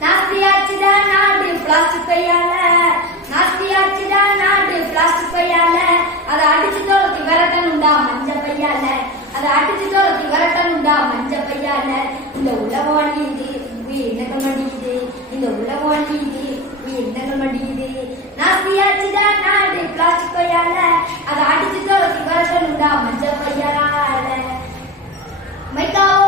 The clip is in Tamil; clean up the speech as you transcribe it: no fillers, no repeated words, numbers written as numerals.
நாஸ்தியாச்சுதா நாடு பிளாஸ்டிக் பையால, நாஸ்தியாச்சுதா நாடு பிளாஸ்டிக் பையால, அதை அடிச்சு தோத்தி விரட்டணுண்டா மஞ்ச பையால, அதை அடிச்சு தோத்தி விரட்டணுண்டா மஞ்ச பையால. இந்த உலகம் அடியுது என்னங்க மடியுது, இந்த உலகம் அடியுது என்னங்க மடியுது. நாஸ்தியாச்சுதா நாடு பிளாஸ்டிக் பையால, அதை அடிச்சு தோத்தி விரட்டணுண்டா மஞ்ச பையால. மைக்காவோ